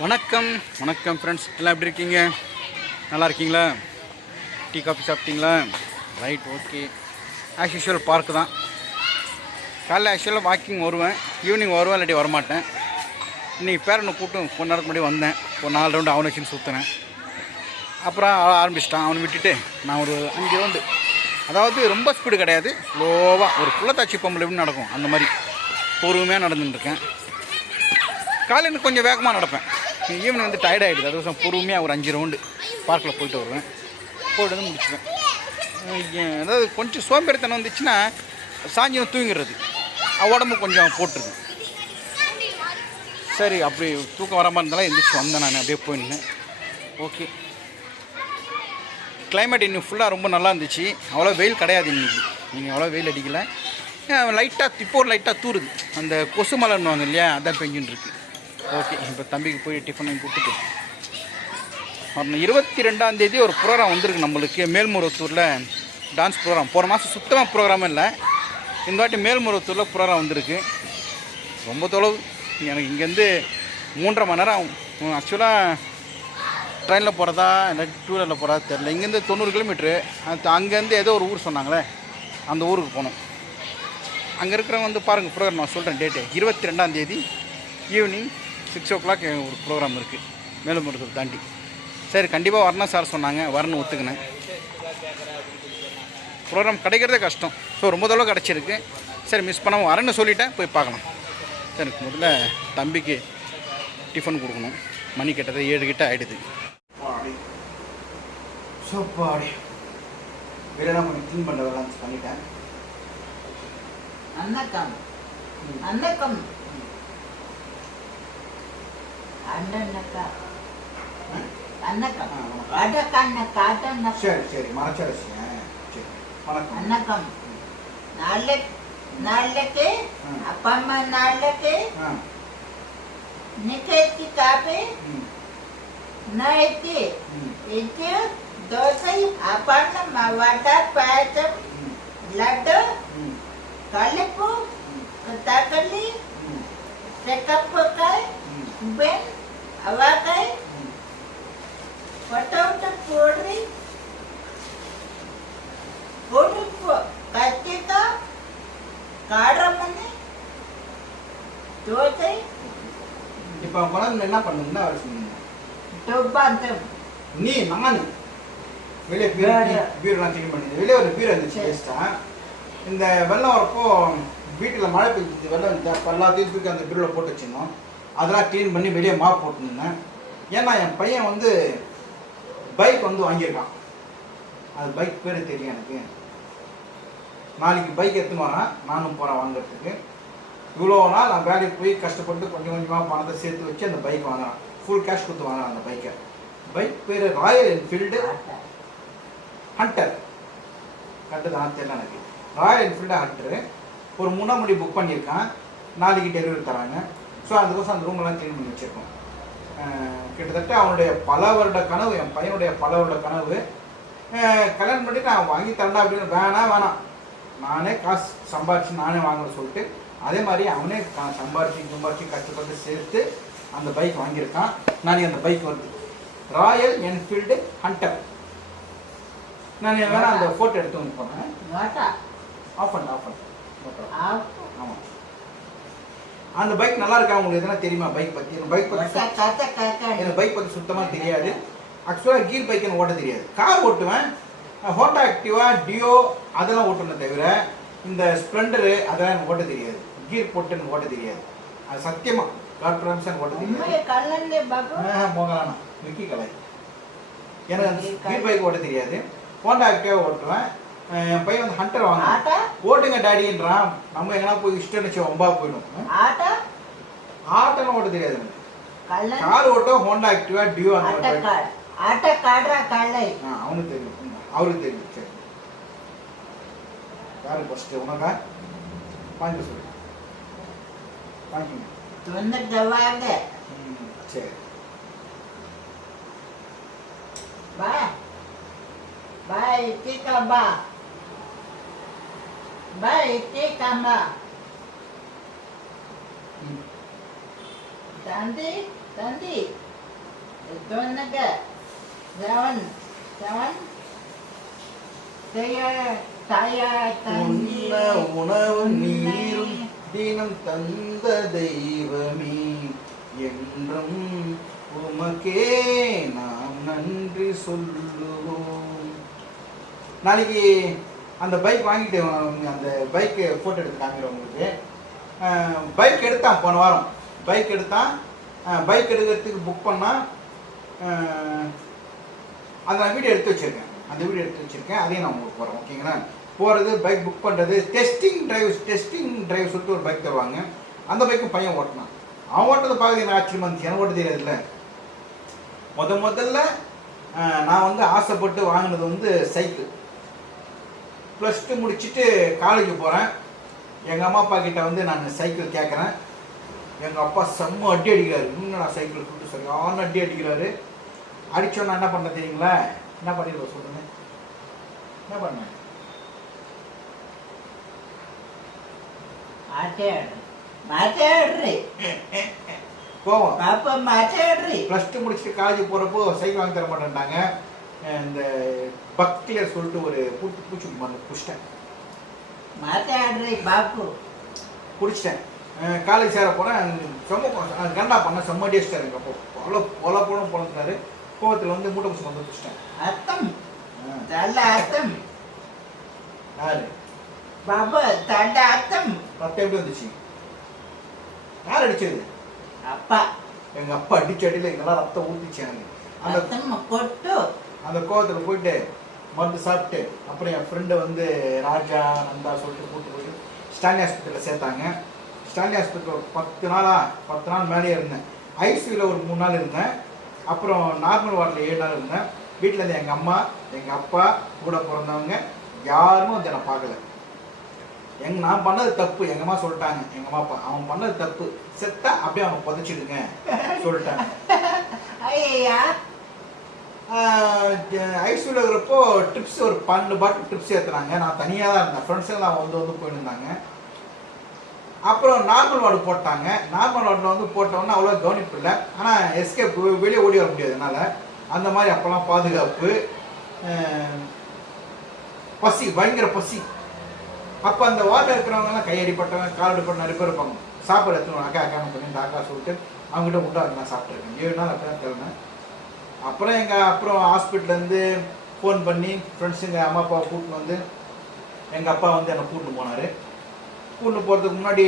வணக்கம் வணக்கம் ஃப்ரெண்ட்ஸ் எல்லாம் எப்படி இருக்கீங்க? நல்லா இருக்கீங்களா? டீ காஃபி சாப்பிட்டீங்களா? Right okay as usual park தான். காலைல ஆக்சுவலாக வாக்கிங் வருவேன். ஈவினிங் வருவேன் இல்லாட்டி வரமாட்டேன். இன்றைக்கி பேரனை கூப்பிட்டு கொஞ்ச நேரத்துக்கு முன்னாடி வந்தேன். ஒரு நாலு ரவுண்டு அவனை வச்சுன்னு சுற்றினேன் அப்புறம் ஆரம்பிச்சிட்டான். அவனை விட்டுட்டு நான் ஒரு அஞ்சு ரவுண்டு அதாவது ரொம்ப ஸ்பீடு கிடையாது. ஸ்லோவாக ஒரு புள்ளத்தாச்சி பொம்பளை எப்படி நடக்கும். அந்த மாதிரி பொறுமையாக நடந்துட்டுருக்கேன் காலையில் கொஞ்சம் வேகமாக நடப்பேன். ஈவினிங் வந்து டயர்ட் ஆகிடுது அதுவும் பொறுமையாக ஒரு அஞ்சு ரவுண்டு பார்க்கில் போயிட்டு வருவேன். போயிட்டு வந்து முடிச்சுவேன் அதாவது கொஞ்சம் சோம்பேறித்தனம் வந்துச்சுன்னா சாஞ்சியும் தூங்கிடுறது. உடம்பு கொஞ்சம் போட்டுருது. சரி அப்படி தூக்கம் வராமல் இருந்தாலும் எந்திரிச்சு வந்தேன் நான் அப்படியே போயிருந்தேன் ஓகே கிளைமேட் இன்னும் ஃபுல்லாக ரொம்ப நல்லா இருந்துச்சு. அவ்வளோ வெயில் கிடையாது இன்னைக்கு. நீங்கள் அவ்வளோ வெயில் அடிக்கலை. லைட்டாக இப்போ ஒரு லைட்டாக தூருது. அந்த கொசு மலைன்னுவாங்க இல்லையா அதான் பெஞ்சுன்னு இருக்குது ஓகே இப்போ தம்பிக்கு போய் டிஃபன் வாங்கி கொடுத்துட்டு. இருபத்தி ரெண்டாம் தேதி ஒரு ப்ரோக்ராம் வந்திருக்கு நம்மளுக்கு மேல்முருவத்தூரில் டான்ஸ் ப்ரோக்ராம் போன மாதம் சுத்தமாக ப்ரோக்ராம் இல்லை. இந்த வாட்டி மேல்முருவத்தூரில் ப்ரோக்ராம் வந்திருக்கு. ரொம்ப தொலைவு எனக்கு இங்கேருந்து மூன்றரை மணி நேரம் ஆகும். ஆக்சுவலாக ட்ரெயினில் போகிறதா இல்லை டூவீலரில் போகிறதா தெரில இங்கேருந்து தொண்ணூறு கிலோமீட்ரு அது அங்கேருந்து ஏதோ ஒரு ஊர் சொன்னாங்களே அந்த ஊருக்கு போகணும் அங்கே இருக்கிறவங்க வந்து பாருங்கள் ப்ரோக்ராம் நான் சொல்கிறேன் டேட்டு இருபத்தி ரெண்டாம் தேதி ஈவினிங் சிக்ஸ் ஓ கிளாக் ஒரு ப்ரோக்ராம் இருக்குது மேலுமருத்தூர் தாண்டி. சரி கண்டிப்பாக வரணும் சார் சொன்னாங்க. வரணும் ஒத்துக்கினேன். ப்ரோக்ராம் கிடைக்கிறதே கஷ்டம். ஸோ ரொம்ப தடவை கிடச்சிருக்கு. சரி மிஸ் பண்ணாமல் வரேன்னு சொல்லிட்டேன். போய் பார்க்கலாம். சரி முதல்ல தம்பிக்கு டிஃபன் கொடுக்கணும். மணி கிட்டது ஏழு கிட்ட ஆகிடுது சோப்பாடி. வெளியெல்லாம் கொஞ்சம் க்ளீன் பண்ண வேலை பண்ணிட்டேன் அன்னக்கம். அன்னக்கம். அண்ணக்கா அன்னக்கம் அடக்கண்ணக்கா அதன்னக்கம் சரி சரி மறைச்சரிசி ஆ, சரி வணக்கம் அன்னக்கம் நாளைக்கு நாளைக்கு ம். அப்பா அம்மா நாளைக்கு ஆ நிக்கேத்தி காப்பி ம் நைட்டி ம் இட்லி தோசை அப்பண்ணம் வடை பாயசம் ம் லட்டு ம் கல்லுப்பு தக்காளி ம் செக்கப்புக்காய் ம் பெண் ಅವಾಕಾಯಿ ಪಟೌಟ ಕೊಡ್ರಿ ಕೊಡುಕು ಕತ್ತಿತ ಕಾಡ್ರಮ್ಮನೆ தோசை. இப்போ குழந்தை என்ன பண்ணுங்கன்னா அவர் சொன்னீங்க டப்பா அந்த நீ நானு வெளியே பீர் பீர்லாம் கிளீன் பண்ணி வெளியே ஒரு பீர் இருந்துச்சு வேஸ்ட்டாக இந்த வெள்ளம் வரப்போ வீட்டில் மழை பெஞ்சு வெள்ளம் வந்து அப்போ எல்லாத்தையும் தூக்கி அந்த பீரில் போட்டு வச்சிருந்தோம். அதெல்லாம் க்ளீன் பண்ணி வெளியே மாப் போட்டுருந்தேன். ஏன்னா என் பையன் வந்து பைக் வந்து வாங்கியிருக்கான். அது பைக் பேர் தெரியும் எனக்கு. நாளைக்கு பைக் எடுத்துன்னு வரேன் நானும் போகிறேன் வாங்குறதுக்கு. இவ்வளோ நாள் நான் வேலைக்கு போய் கஷ்டப்பட்டு கொஞ்சம் கொஞ்சமாக பணத்தை சேர்த்து வச்சு அந்த பைக் வாங்குறான். ஃபுல் கேஷ் கொடுத்து வாங்குறான் அந்த பைக்கை பைக் பேர் ராயல் என்ஃபீல்டு ஹண்டர் கரெக்டு தான் தெரியல எனக்கு. ராயல் என்ஃபீல்டு ஹண்டரு ஒரு முன்னாடி புக் பண்ணியிருக்கான். நாளைக்கு டெலிவரி தராங்க. ஸோ அதுக்கோசம் அந்த ரூமெல்லாம் க்ளீன் பண்ணி வச்சுருக்கோம். கிட்டத்தட்ட அவனுடைய பல வருட கனவு என் பையனுடைய பல வருட கனவு. கல்யாணம் பண்ணிட்டு நான் வாங்கி தரேன்டா அப்படின்னு வேணாம் வேணாம். நானே காசு சம்பாரிச்சு நானே வாங்கணும்னு சொல்லிட்டு அதே மாதிரி அவனே சம்பாரிச்சு சம்பாரிச்சு கஷ்டப்பட்டு சேர்த்து அந்த பைக் வாங்கியிருக்கான். நாளைக்கு அந்த பைக் வருது. ராயல் என்ஃபீல்டு ஹண்டர் நான் வேணா அந்த ஃபோட்டோ எடுத்து வந்து போனேன் ஆஃப் பண்ண ஆஃப் பண்ண. ஆமாம் அந்த பைக் நல்லா இருக்கா உங்களுக்கு எதனா தெரியுமா? பைக் பற்றி எனக்கு பைக் பற்றி எனக்கு பைக் பற்றி சுத்தமாக தெரியாது. ஆக்சுவலாக கீர் பைக் எனக்கு ஓட்ட தெரியாது. கார் ஓட்டுவேன். ஹோண்டா ஆக்டிவா டியோ அதெல்லாம் ஓட்டுவேன் தவிர இந்த ஸ்ப்ளெண்டரு அதெல்லாம் எனக்கு ஓட்ட தெரியாது. கீர் போட்டு எனக்கு ஓட்ட தெரியாது. அது சத்தியமாக கார் ப்ராமிஸ் எனக்கு ஓட்ட தெரியாது. மோகலானா. விக்கி கலை. எனக்கு அந்த கீர் பைக் ஓட்ட தெரியாது. ஹோண்டா ஆக்டிவா ஓட்டுவேன். என் பையன் வந்து ஹண்டர் வாங்க ஆட்டா? ஓட்டுங்க டாடின்றான் நம்ம எங்கன்னா போய் இஷ்டம் வச்சு ஒம்பா போயிடும் ஆட்டா? ஆட்டெல்லாம் ஓட்ட தெரியாது கார் ஓட்டம் ஹோண்டா ஆக்டிவா டியோ அந்த ஆட்ட காடுறா ஆ அவனுக்கு தெரியும். அவருக்கு தெரியும். சரி. யாரு ஃபஸ்ட்டு உனக்கா? வாங்கி சொல்லு. வாங்கிக்கோங்க. தொண்ணூத்தி சரி. பா பாய் டிக்கா பா பாய் டிக்கா பா ம் தந்தி தந்தி சொன்னங்க seven. செவன் செய்ய தாயா தந்தி உணவும் நீரும் தினம் தந்த தெய்வமே என்றும் உமக்கே நாம் நன்றி சொல்லுவோம். நாளைக்கு அந்த பைக் வாங்கிட்டு வாங்க, அந்த பைக்கு ஃபோட்டோ எடுத்து காமிக்கிறேன் உங்களுக்கு பைக் எடுத்தான் போன வாரம். பைக் எடுத்தான் பைக் எடுக்கிறதுக்கு புக் பண்ணால் அந்த நான் வீடியோ எடுத்து வச்சுருக்கேன். அந்த வீடியோ எடுத்து வச்சுருக்கேன். அதையும் நான் உங்களுக்கு போகிறேன் ஓகேங்களா போகிறது பைக் புக் பண்ணுறது டெஸ்டிங் டிரைவ்ஸ் டெஸ்டிங் டிரைவ் சொல்லிட்டு ஒரு பைக் தருவாங்க. அந்த பைக்கும் பையன் ஓட்டினான். அவன் ஓட்டுறது பார்க்க எனக்கு ஆச்சரியமா இருந்துச்சு? எனக்கு ஓட்ட தெரியாதுல்ல முத முதல்ல நான் வந்து ஆசைப்பட்டு வாங்கினது வந்து சைக்கிள் ப்ளஸ் டூ முடிச்சுட்டு காலேஜ் போகிறேன் எங்கள் அம்மா அப்பா கிட்ட வந்து நான் சைக்கிள் கேட்குறேன் எங்கள் அப்பா செம்ம அடி அடிக்கிறாரு. இன்னும் நான் சைக்கிள் கொடுத்து சரியான அடி அடிக்கிறாரு. அடித்தோன்னா என்ன பண்ண தெரியுங்களா? என்ன பண்ணிடுவோம் சொல்லுங்க. என்ன பண்ணேன் கோவம் ப்ளஸ் டூ முடிச்சுட்டு காலேஜ் போகிறப்போ சைக்கிள் வாங்கி தர மாட்டேன்ட்டாங்க. இந்த பக்தியில் uh, சொல்லிட்டு ஒரு பூட்டு பூச்சி மருந்து குடிச்சிட்டேன் மாத்தாடுறே பாப்பு. குடிச்சிட்டேன் காலேஜ் சேர போகிறேன் செம்ம அது கண்டா பண்ண செம்ம டேஸ்ட்டாக எனக்கு அப்போ. பொல பொல போன பிறந்தாரு கோவத்தில் வந்து மூட்டை பூச்சி மருந்து குடிச்சிட்டேன் அர்த்தம். நல்ல அர்த்தம். யாரு? பாபா தண்ட அர்த்தம். ரத்தம் எப்படி வந்துச்சு யார் அடிச்சது? அப்பா. எங்கள் அப்பா அடிச்சு அடிச்சடியில் எங்கெல்லாம் ரத்தம் ஊற்றிச்சு எனக்கு. அந்த கொட்டு அந்த கோவத்தில் போயிட்டு மருந்து சாப்பிட்டு அப்புறம் என் ஃப்ரெண்டு வந்து ராஜா நந்தா சொல்லிட்டு கூப்பிட்டு போயிட்டு ஸ்டான்லி ஆஸ்பத்திரியில் சேர்த்தாங்க. ஸ்டான்லி ஆஸ்பத்திரியில் பத்து நாளாக பத்து நாள் மேலேயே இருந்தேன். ஐசியூவில் ஒரு மூணு நாள் இருந்தேன். அப்புறம் நார்மல் வார்டில் ஏழு நாள் இருந்தேன். வீட்டில் இருந்து எங்கள் அம்மா எங்கள் அப்பா கூட பிறந்தவங்க யாருமே வந்து என்னை பார்க்கல. எங்க நான் பண்ணது தப்பு. எங்க அம்மா சொல்லிட்டாங்க. எங்க அம்மா அப்பா அவன் பண்ணது தப்பு. செத்தா அப்படியே அவன் புதைச்சிடுங்க. சொல்லிட்டாங்க. ஐசியூவில் இருக்கிறப்போ ட்ரிப்ஸ் ஒரு பன்னெண்டு பாட்டில் ட்ரிப்ஸ் ஏற்றுனாங்க நான் தனியாக தான் இருந்தேன். ஃப்ரெண்ட்ஸ் எல்லாம் வந்து வந்து போயிருந்தாங்க. அப்புறம் நார்மல் வார்டு போட்டாங்க. நார்மல் வார்டில் வந்து போட்டோன்னே அவ்வளோ கவனிப்பு இல்லை. ஆனால் எஸ்கேப் வெளியே ஓடி வர முடியாது என்னால். அந்த மாதிரி அப்போல்லாம் பாதுகாப்பு பசி பயங்கர பசி. அப்போ அந்த வார்டில் இருக்கிறவங்கலாம் கையடிப்பட்டவங்க கால் அடிப்பட்ட நிறைய பேர் இருப்பாங்க. சாப்பாடு எடுத்துருவாங்க அக்கா அக்கா பண்ணி இந்த அக்கா சொல்லிட்டு அவங்ககிட்ட விட்டு நான் சாப்பிட்ருக்கேன் ஏழு நாள் அப்போ தான் அப்புறம் எங்கள் அப்புறம் ஹாஸ்பிட்டல்லேருந்து ஃபோன் பண்ணி ஃப்ரெண்ட்ஸுங்க அம்மா அப்பாவை கூட்டின்னு வந்து எங்கள் அப்பா வந்து என்னை கூட்டின்னு போனார். கூட்டின்னு போகிறதுக்கு முன்னாடி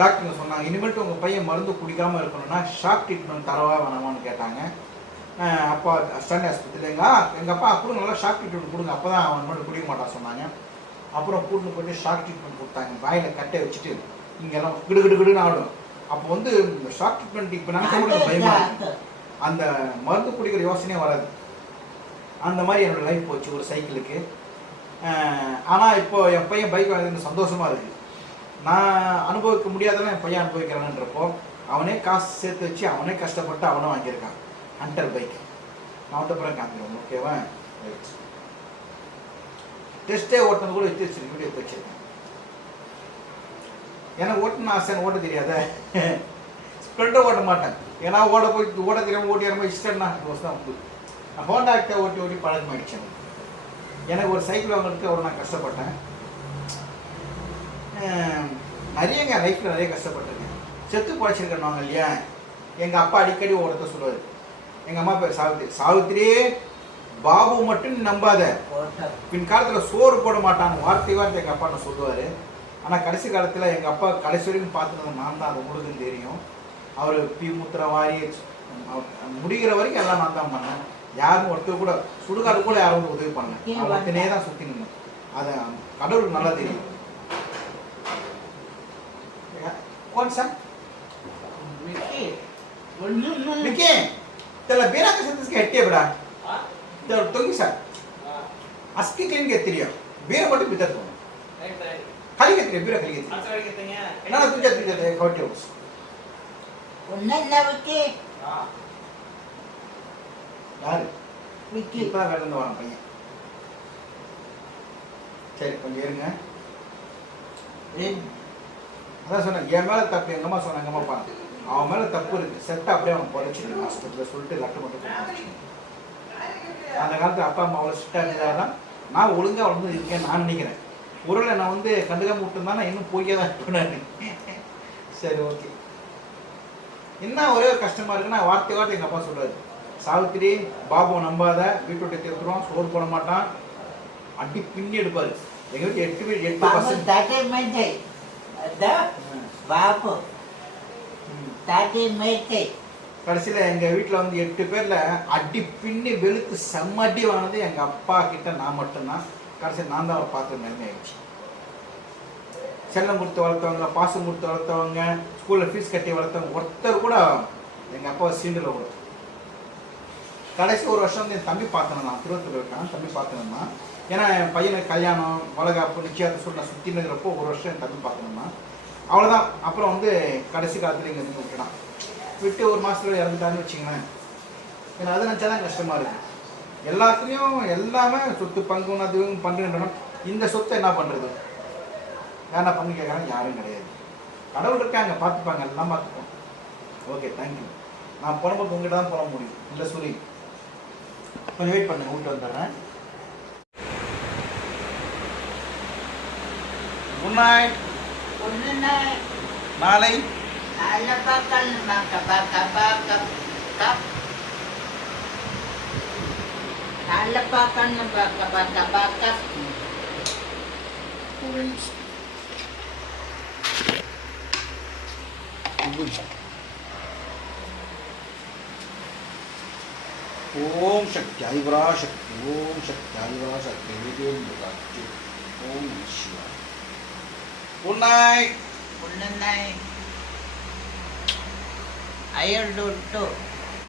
டாக்டருங்க சொன்னாங்க இனிமேட்டு உங்கள் பையன் மருந்து குடிக்காமல் இருக்கணும்னா ஷாக் ட்ரீட்மெண்ட் தரவா வேணாமான்னு கேட்டாங்க. அப்பா ஸ்டாண்டி ஆஸ்பத்திரியில் எங்கள் எங்கள் அப்பா கூட நல்லா ஷாக் ட்ரீட்மெண்ட் கொடுங்க அப்போ தான் அவன் மட்டும் குடிக்க மாட்டான் சொன்னாங்க. அப்புறம் கூட்டின்னு போயிட்டு ஷாக் ட்ரீட்மெண்ட் கொடுத்தாங்க வாயில் கட்டை வச்சுட்டு இங்கெல்லாம் கிடு கிடு கிடுன்னு ஆடும் அப்போ வந்து ஷாக் ட்ரீட்மெண்ட் இப்போ நினைச்ச கூட எனக்கு பயமா இருக்கு. அந்த மருந்து குடிக்கிற யோசனையே வராது. அந்த மாதிரி என்னோடய லைஃப் போச்சு ஒரு சைக்கிளுக்கு ஆனால் இப்போது என் பையன் பைக் வாங்குறது சந்தோஷமாக இருக்குது நான் அனுபவிக்க முடியாதெல்லாம் என் பையன் அனுபவிக்கிறான்றப்போ அவனே காசு சேர்த்து வச்சு அவனே கஷ்டப்பட்டு அவனும் வாங்கியிருக்கான். ஹண்டர் பைக் நான் அவன்கிட்ட பிறகு காமிக்கிறேன் ஓகேவா டெஸ்ட்டே ஓட்டுனது கூட எடுத்து வச்சிருக்கேன் வீடியோ எடுத்து வச்சிருக்கேன். எனக்கு ஓட்டணும் ஆசை ஓட்ட தெரியாத. ஸ்ப்ளெண்டர் ஓட்ட மாட்டேன். ஏன்னா ஓட போய் ஓட தெரியாமல் ஓட்டி இறங்க இஷ்டம்னா தான் உண்டு நான் ஹோண்டா ஆக்டை ஓட்டி ஓட்டி பழக்கமாயிடுச்சு எனக்கு. எனக்கு ஒரு சைக்கிள் வாங்குறதுக்கு அவ்வளோ நான் கஷ்டப்பட்டேன். நிறையங்க லைஃப்பில் நிறைய கஷ்டப்பட்டிருக்கேன். செத்து பழச்சிருக்கேன் இல்லையா? எங்கள் அப்பா அடிக்கடி ஓடத்த சொல்லுவார். எங்கள் அம்மா பேர் சாவித்திரி சாவித்திரியே பாபு மட்டும் நம்பாத. பின் காலத்தில் சோறு போட மாட்டான் வார்த்தை வார்த்தை எங்கள் அப்பா நான் சொல்லுவார். ஆனால் கடைசி காலத்தில் எங்கள் அப்பா கடைசி வரைக்கும் பார்த்துனது நான் தான். அது முழுதுன்னு தெரியும். அவர் பி முத்திர வாரி அவர் முடிகிற வரைக்கும் எல்லாம் நான் தான் பண்ணேன் யாரும் ஒருத்தர் கூட சுடுகாடு கூட யாரும் வந்து உதவி பண்ணல அவன் ஒருத்தனே தான் சுற்றி நின்னேன் அது கடவுளுக்கு நல்லா தெரியும் कोण सांग ವಿಕಿ विके त्याला बेरा कसं तसं हट्टी आहे बडा तर तो की सांग अस्की क्लीन घेतली बेर बट बितर तो खाली घेतली बेरा खाली घेतली ना ना तुझ्या तुझ्या ते खाऊ ठेवस ഒന്നല്ല വിക്കി விக்கி. இப்போ கடந்து வாங்க பையன். சரி கொஞ்சம் இருங்க. அதான் சொன்னேன் என் மேலே தப்பு எங்கள் அம்மா சொன்ன அவன் மேலே தப்பு இருக்குது செட்டை அப்படியே அவன் குறைச்சிருக்கான் ஹாஸ்பிட்டலில் சொல்லிட்டு லட்டு மட்டும் அந்த காலத்தில் அப்பா அம்மா அவ்வளோ ஸ்ட்ரிக்டாக இருந்தால் நான் ஒழுங்காக வளர்ந்து இருக்கேன் நான் நினைக்கிறேன். உருளை நான் வந்து கண்டுக்காம விட்டுருந்தா இன்னும் போய்க்கே தான் இருப்பேன் சரி ஓகே என்ன ஒரே ஒரு கஷ்டமா இருக்குன்னா வார்த்தை வார்த்தை எங்கள் அப்பா சொல்றாரு. சாவித்திரி பாபுவை நம்பாத வீட்டு விட்டு திருத்துருவான் சோறு போட மாட்டான். அடி பின்னி எடுப்பாரு. எங்க வீட்டு எட்டு பேர் எட்டு tadi mete. கடைசியில் எங்கள் வீட்டில் வந்து எட்டு பேரில் அடி பின்னி வெளுத்து செம்ம அடி வாங்கினது எங்கள் அப்பா கிட்ட நான் மட்டும்தான். கடைசியில் நான் தான் அவரை பார்க்குற நிலைமை ஆயிடுச்சு. செல்லம் கொடுத்து வளர்த்தவங்க பாசம் கொடுத்து வளர்த்தவங்க ஸ்கூலில் ஃபீஸ் கட்டி வளர்த்தவங்க ஒருத்தர் கூட எங்கள் அப்பாவை சீண்டில் வரும் கடைசி ஒரு வருஷம் வந்து என் தம்பி பார்த்தேன் நான் திருவத்தூர் இருக்கான் தம்பி பார்த்தேன்னா ஏன்னா என் பையனுக்கு கல்யாணம் வளகாப்பு நிச்சயத்தை சொல்லி நான் சுற்றி இருக்கிறப்போ ஒரு வருஷம் என் தம்பி பார்த்தேன்னா அவ்வளோதான் அப்புறம் வந்து கடைசி காலத்தில் இங்கே இருந்து விட்டுடான் விட்டு ஒரு மாதத்துல இறந்துட்டான்னு வச்சுங்களேன் ஏன்னா அதை நினச்சா தான் கஷ்டமாக இருக்கு. எல்லாத்துலேயும் எல்லாமே சொத்து பங்கு அது பண்ணுறோம் இந்த சொத்தை என்ன பண்ணுறது யாரா பங்கு கேட்குறாங்க யாரும் கிடையாது. கடவுள் இருக்காங்க பார்த்துப்பாங்க எல்லாம் பார்த்துப்போம். ஓகே தேங்க்யூ நான் புறம்போக்கு உங்ககிட்ட தான் போட முடியும். இல்லை சூரி கொஞ்சம் வெயிட் பண்ணுங்க வீட்டு வந்துடுறேன். குட் நைட் நாளை. ala bakal maka baka baka Om Shakti ஐவரா சக்தி ஓம் சக்தி ஐவரா சக்தி விஜயம் Om Shiva good night Unna Ayol duduk.